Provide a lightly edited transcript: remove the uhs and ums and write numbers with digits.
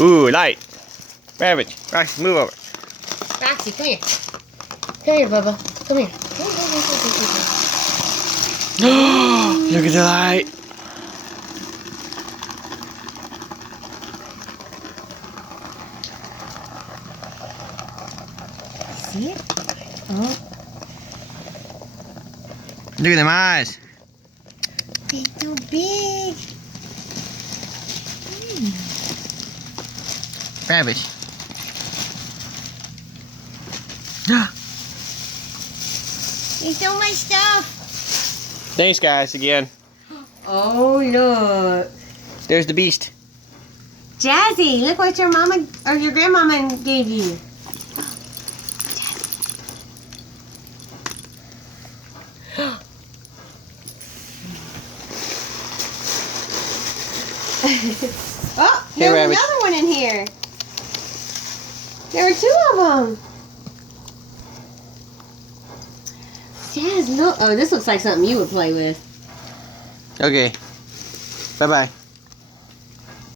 Ooh, light. Ravage. Right, move over. Roxy, come here. Come here, Bubba. Come here. Look at the light. See it? Oh. Look at them eyes. They're too big. Ravage. There's so much stuff. Thanks, guys, again. Oh, look. There's the beast. Jazzy, look what your mama or your grandmama gave you. Oh, Hey, there's Rabbit. another one in here. There are two of them. Jazz, look. Oh, this looks like something you would play with. Okay. Bye-bye.